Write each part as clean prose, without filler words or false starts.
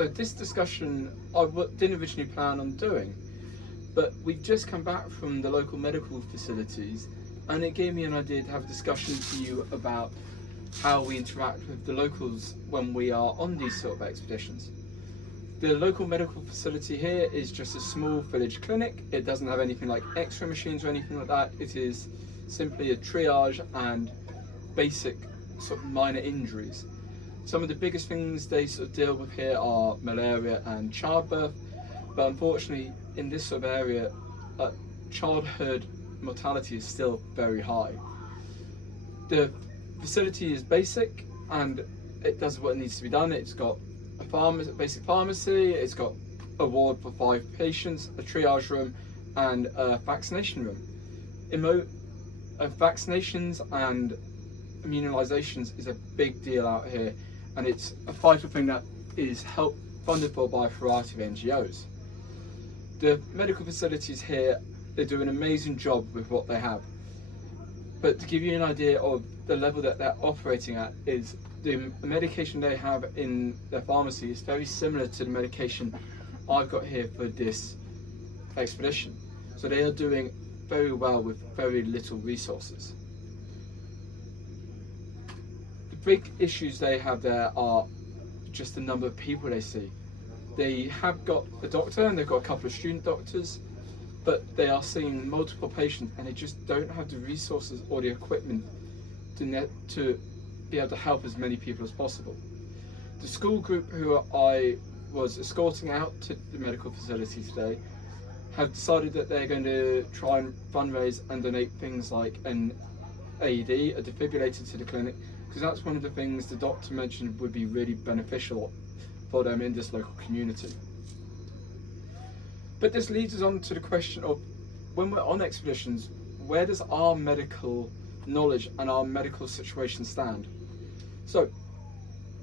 So this discussion I didn't originally plan on doing, but we've just come back from the local medical facilities, and it gave me an idea to have a discussion to you about how we interact with the locals when we are on these sort of expeditions. The local medical facility here is just a small village clinic. It doesn't have anything like X-ray machines or anything like that. It is simply a triage and basic sort of minor injuries. Some of the biggest things they sort of deal with here are malaria and childbirth, but unfortunately in this sort of area, childhood mortality is still very high. The facility is basic and it does what needs to be done. It's got a basic pharmacy, it's got a ward for 5 patients, a triage room and a vaccination room. Vaccinations and immunisations is a big deal out here, and it's a vital thing that is funded for by a variety of NGOs. The medical facilities here, they do an amazing job with what they have. But to give you an idea of the level that they're operating at, is the medication they have in their pharmacy is very similar to the medication I've got here for this expedition. So they are doing very well with very little resources. The big issues they have there are just the number of people they see. They have got a doctor and they've got a couple of student doctors, but they are seeing multiple patients and they just don't have the resources or the equipment to be able to help as many people as possible. The school group who I was escorting out to the medical facility today have decided that they're going to try and fundraise and donate things like an AED, a defibrillator, to the clinic, because that's one of the things the doctor mentioned would be really beneficial for them in this local community. But this leads us on to the question of, when we're on expeditions, where does our medical knowledge and our medical situation stand? So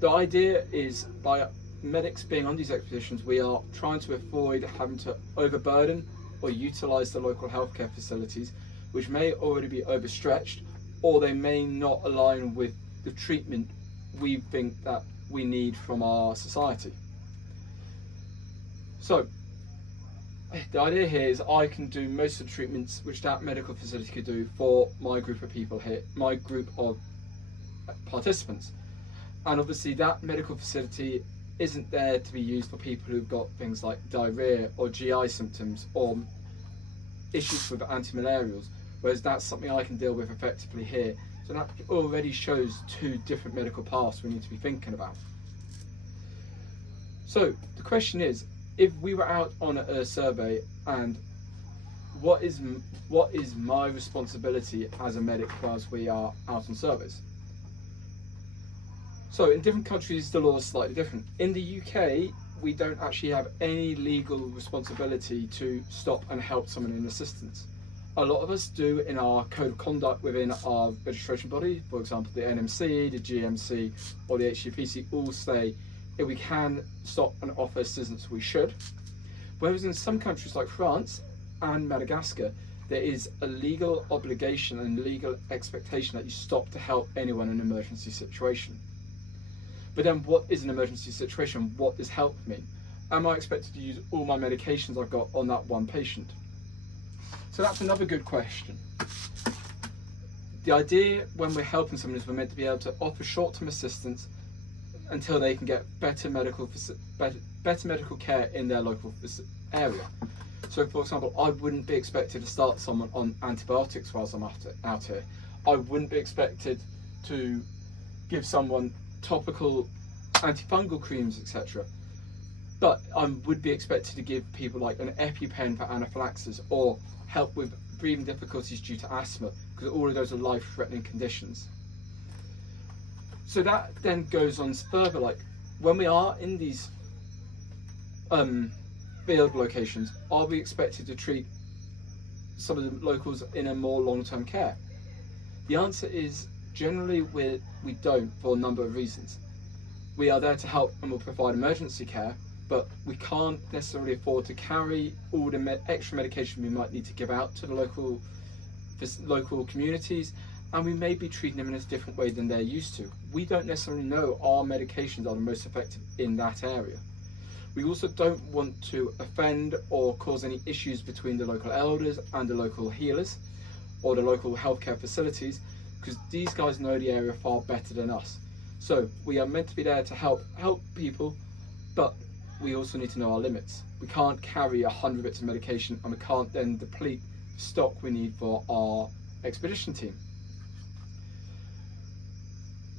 the idea is, by medics being on these expeditions, we are trying to avoid having to overburden or utilise the local healthcare facilities, which may already be overstretched, or they may not align with the treatment we think that we need from our society. So the idea here is I can do most of the treatments which that medical facility could do for my group of people here, my group of participants. And obviously that medical facility isn't there to be used for people who've got things like diarrhea or GI symptoms or issues with anti-malarials, whereas that's something I can deal with effectively here. So that already shows 2 different medical paths we need to be thinking about. So the question is, if we were out on a survey, and what is my responsibility as a medic whilst we are out on surveys? So in different countries the law is slightly different. In the UK we don't actually have any legal responsibility to stop and help someone in assistance. A lot of us do in our code of conduct within our registration body, for example the NMC, the GMC or the HCPC, all say if we can stop and offer assistance we should. Whereas in some countries like France and Madagascar, there is a legal obligation and legal expectation that you stop to help anyone in an emergency situation. But then what is an emergency situation? What does help mean? Am I expected to use all my medications I've got on that one patient? So that's another good question. The idea when we're helping someone is we're meant to be able to offer short-term assistance until they can get better medical care in their local area. So for example, I wouldn't be expected to start someone on antibiotics whilst I'm out here. I wouldn't be expected to give someone topical antifungal creams, etc. But I would be expected to give people like an EpiPen for anaphylaxis, or help with breathing difficulties due to asthma, because all of those are life-threatening conditions. So that then goes on further, like when we are in these field locations, are we expected to treat some of the locals in a more long-term care? The answer is generally we don't, for a number of reasons. We are there to help and will provide emergency care, but we can't necessarily afford to carry all the extra medication we might need to give out to the local communities, and we may be treating them in a different way than they're used to. We don't necessarily know our medications are the most effective in that area. We also don't want to offend or cause any issues between the local elders and the local healers or the local healthcare facilities, because these guys know the area far better than us. So we are meant to be there to help people, but we also need to know our limits. We can't carry 100 bits of medication, and we can't then deplete the stock we need for our expedition team.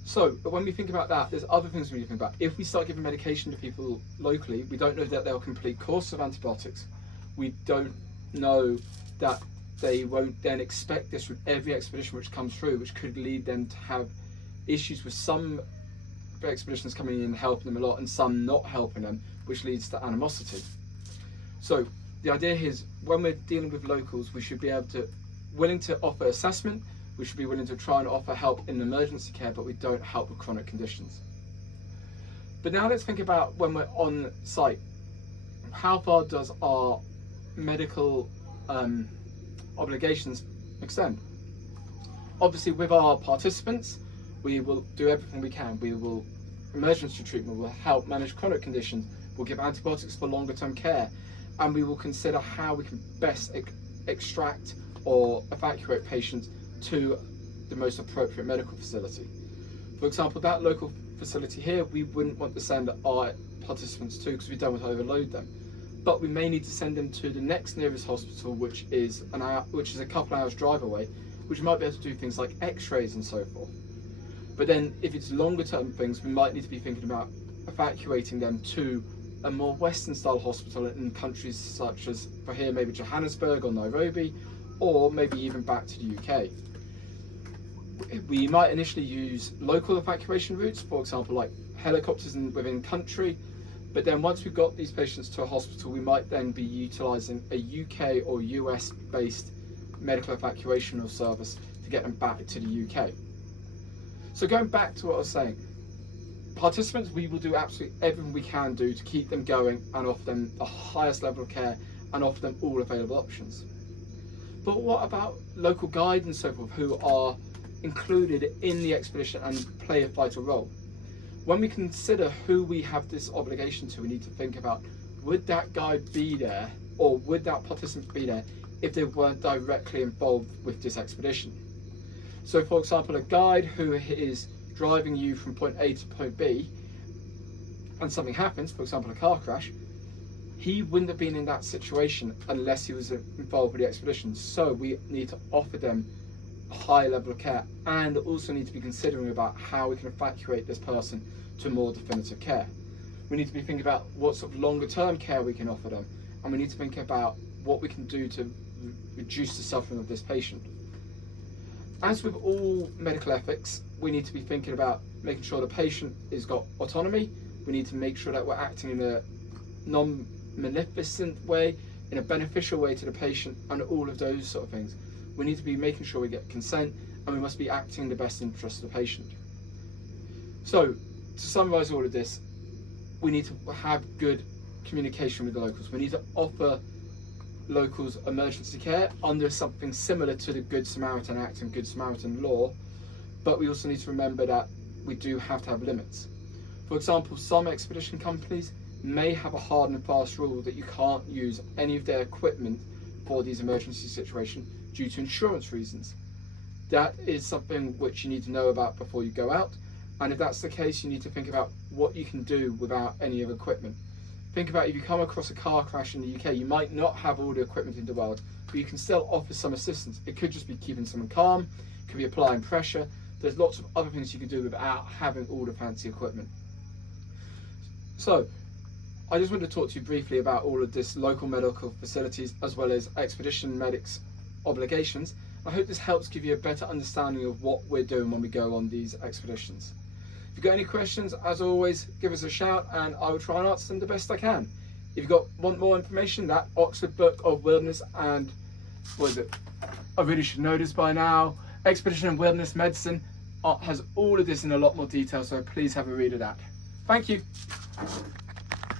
So when we think about that, there's other things we need to think about. If we start giving medication to people locally, we don't know that they'll complete course of antibiotics. We don't know that they won't then expect this from every expedition which comes through, which could lead them to have issues with some expeditions coming in and helping them a lot and some not helping them, which leads to animosity. So the idea here is, when we're dealing with locals, we should be willing to offer assessment. We should be willing to try and offer help in emergency care, but we don't help with chronic conditions. But now let's think about when we're on site. How far does our medical obligations extend? Obviously, with our participants, we will do everything we can. We will emergency treatment, we'll help manage chronic conditions, we'll give antibiotics for longer term care, and we will consider how we can best extract or evacuate patients to the most appropriate medical facility. For example, that local facility here, we wouldn't want to send our participants to, because we don't want to overload them. But we may need to send them to the next nearest hospital, which is a couple hours drive away, which might be able to do things like x-rays and so forth. But then if it's longer term things, we might need to be thinking about evacuating them to a more Western style hospital in countries such as, for here, maybe Johannesburg or Nairobi, or maybe even back to the UK. We might initially use local evacuation routes, for example, like helicopters within country, but then once we've got these patients to a hospital, we might then be utilising a UK or US based medical evacuation service to get them back to the UK. So going back to what I was saying, participants, we will do absolutely everything we can do to keep them going and offer them the highest level of care and offer them all available options. But what about local guides and so forth, who are included in the expedition and play a vital role? When we consider who we have this obligation to, we need to think about, would that guide be there, or would that participant be there if they weren't directly involved with this expedition? So for example, a guide who is driving you from point A to point B and something happens, for example a car crash, he wouldn't have been in that situation unless he was involved with the expedition. So we need to offer them a high level of care, and also need to be considering about how we can evacuate this person to more definitive care. We need to be thinking about what sort of longer term care we can offer them, and we need to think about what we can do to reduce the suffering of this patient. As with all medical ethics, we need to be thinking about making sure the patient has got autonomy. We need to make sure that we're acting in a non-maleficent way, in a beneficial way to the patient, and all of those sort of things. We need to be making sure we get consent, and we must be acting in the best interest of the patient. So, to summarise all of this, we need to have good communication with the locals. We need to offer locals emergency care under something similar to the Good Samaritan Act and Good Samaritan law, but we also need to remember that we do have to have limits. For example, some expedition companies may have a hard and fast rule that you can't use any of their equipment for these emergency situations due to insurance reasons. That is something which you need to know about before you go out, and if that's the case, you need to think about what you can do without any of the equipment. Think about if you come across a car crash in the UK, you might not have all the equipment in the world, but you can still offer some assistance. It could just be keeping someone calm, it could be applying pressure. There's lots of other things you can do without having all the fancy equipment. So, I just want to talk to you briefly about all of this local medical facilities as well as expedition medics obligations. I hope this helps give you a better understanding of what we're doing when we go on these expeditions. If you've got any questions, as always, give us a shout and I will try and answer them the best I can. If you want more information, that Oxford Book of Wilderness and, what is it? I really should know this by now. Expedition and Wilderness Medicine has all of this in a lot more detail, so please have a read of that. Thank you.